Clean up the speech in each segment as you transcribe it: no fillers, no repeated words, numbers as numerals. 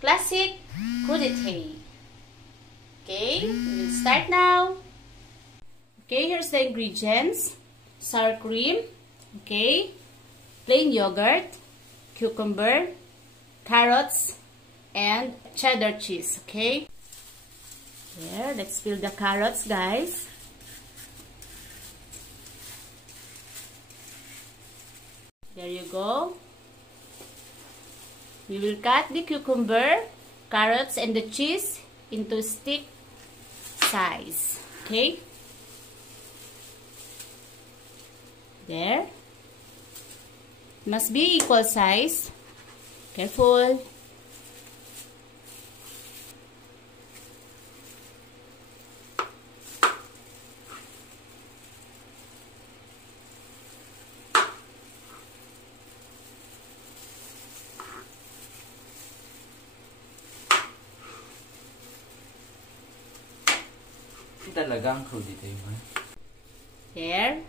classic crudite. Okay, we will start now. Okay, here's the ingredients. Sour cream, okay, plain yogurt, cucumber, carrots, and cheddar cheese, okay? There, let's peel the carrots, guys. There you go. We will cut the cucumber, carrots, and the cheese into stick size, okay? There. Must be equal size. Careful. Talagang crudite mo. There.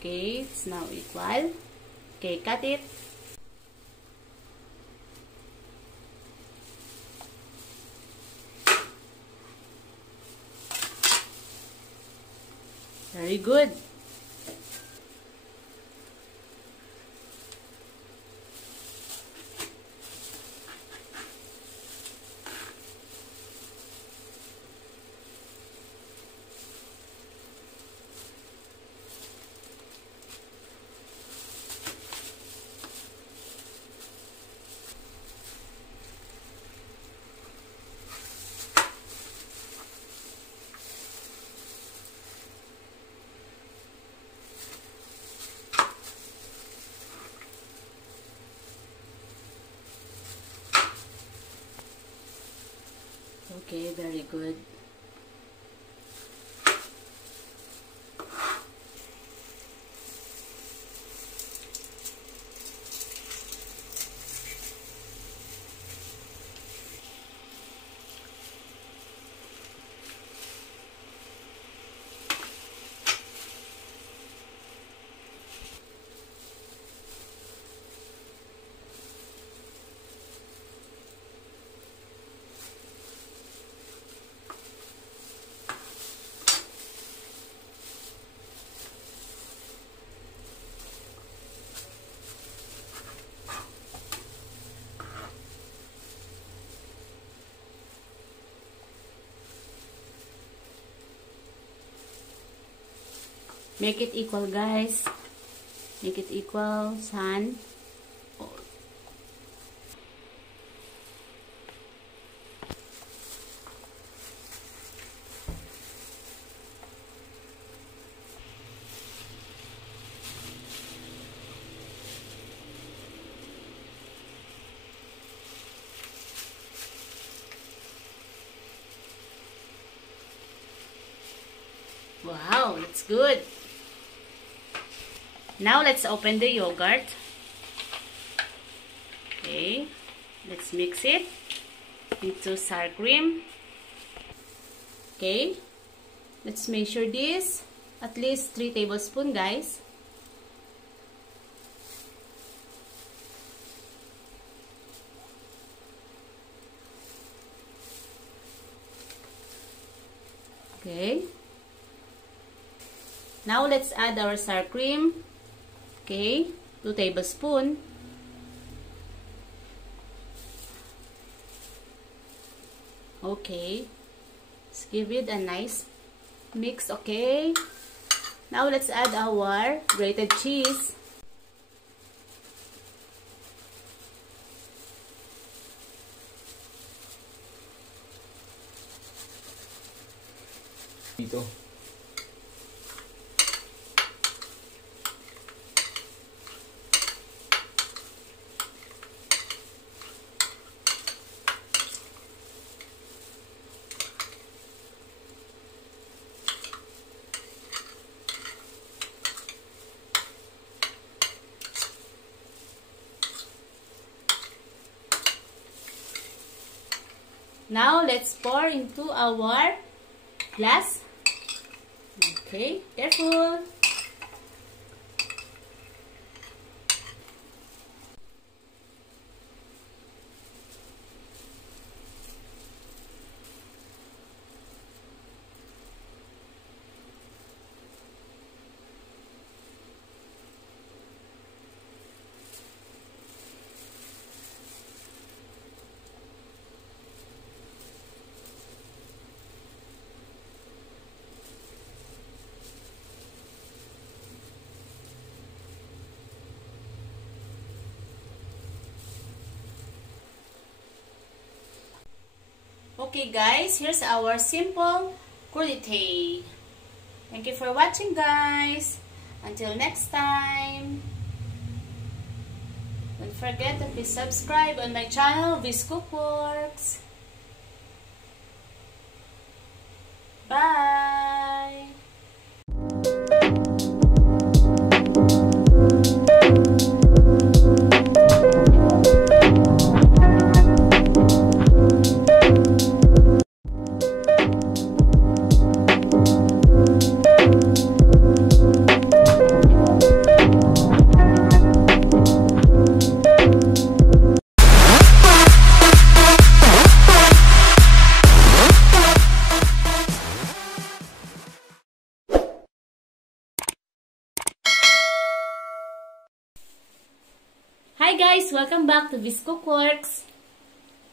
Okay, it's now equal. Okay, cut it. Very good. Okay, very good. Make it equal, guys. Make it equal, son. Wow, that's good. Now let's open the yogurt. Okay, let's mix it into sour cream. Okay, let's measure this at least 3 tablespoons, guys. Okay, now let's add our sour cream. Okay, 2 tablespoons. Okay, let's give it a nice mix. Okay, now let's add our grated cheese. Dito. Now let's pour into our glass. Okay, careful. Okay guys, here's our simple crudite. Thank you for watching guys. Until next time. Don't forget to please subscribe on my channel, Cookworks. Bye! Hi guys! Welcome back to Cookworks.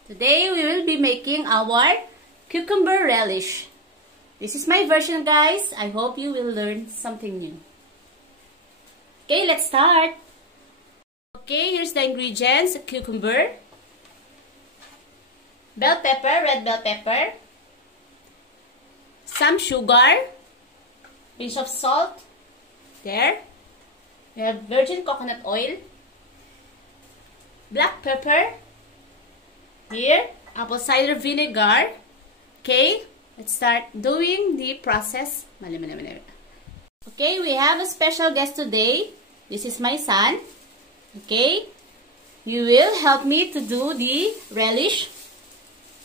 Today we will be making our cucumber relish. This is my version guys. I hope you will learn something new. Okay, let's start. Okay, here's the ingredients. Cucumber, bell pepper, red bell pepper, some sugar, pinch of salt, there. We have virgin coconut oil, black pepper, here, apple cider vinegar. Okay, let's start doing the process. Okay, we have a special guest today. This is my son. Okay, you will help me to do the relish.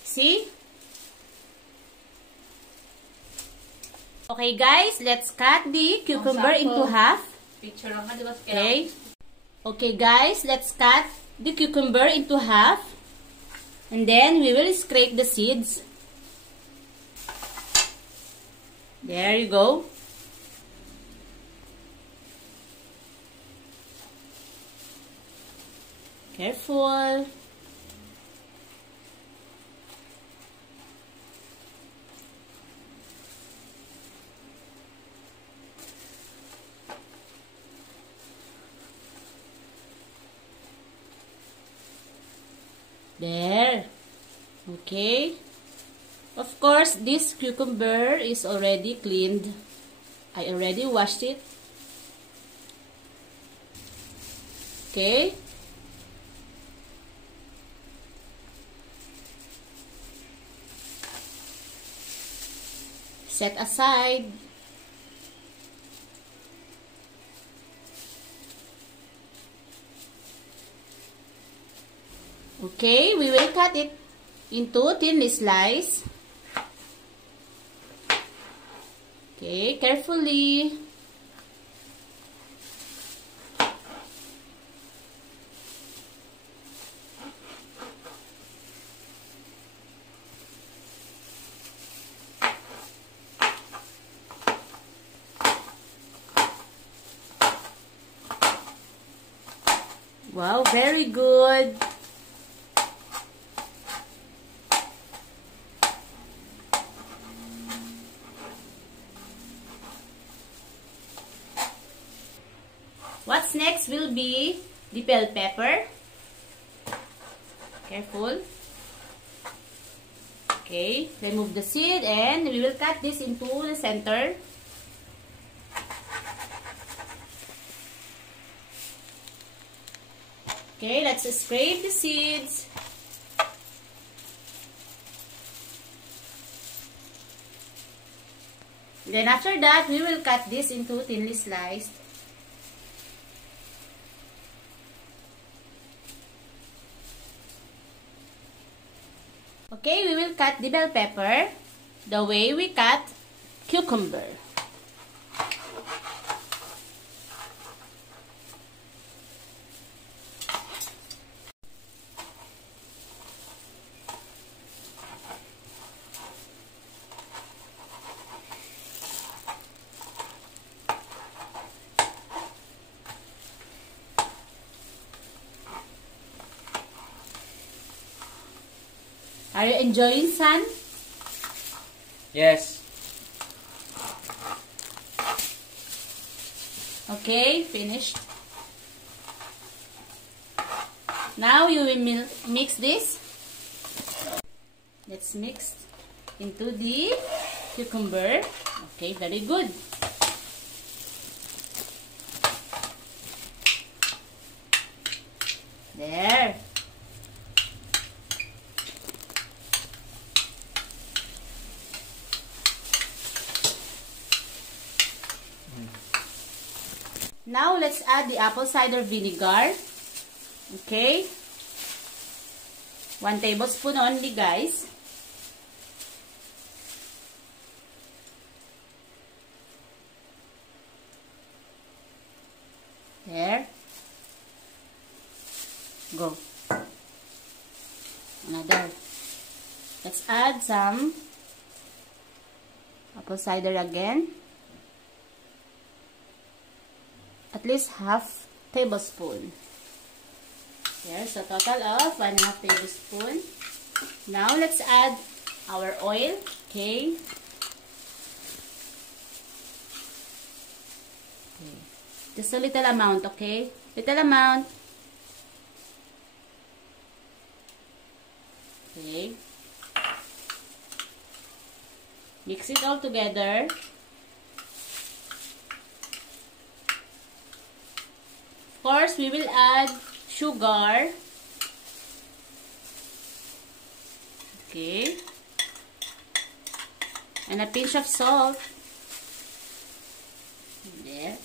See? Okay guys, let's cut the cucumber into half. Okay. Okay guys, let's cut the cucumber into half, and then we will scrape the seeds. There you go. Careful. There. Okay. Of course, this cucumber is already cleaned. I already washed it. Okay. Set aside. Okay, we will cut it into thin slices. Okay, carefully. Wow, very good. What's next will be the bell pepper. Careful. Okay, remove the seed and we will cut this into the center. Okay, let's scrape the seeds. Then after that, we will cut this into thinly sliced. Okay, we will cut the bell pepper the way we cut cucumber. Are you enjoying, son? Yes. Okay, finished. Now you will mix this. Let's mix. into the cucumber. Okay, very good. There. Now, let's add the apple cider vinegar. Okay. 1 tablespoon only, guys. There. Go. Another. Let's add some apple cider again. At least half tablespoon. There's a total of 1/2 tablespoon. Now, let's add our oil. Okay. Just a little amount, okay? Little amount. Okay. Mix it all together. Of course, we will add sugar. Okay. And a pinch of salt. There.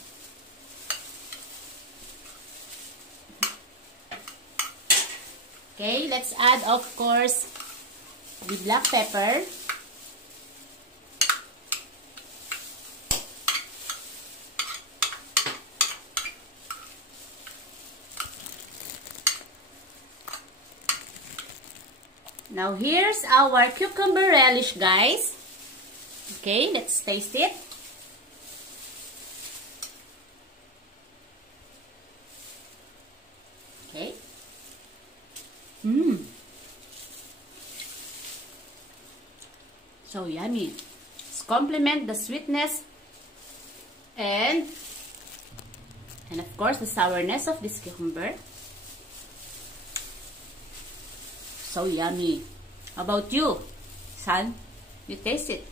Okay, let's add, of course, the black pepper. Now, here's our cucumber relish, guys. Okay, let's taste it. Okay. So yummy. Let's complement the sweetness and of course the sourness of this cucumber. So yummy. How about you, son? You taste it?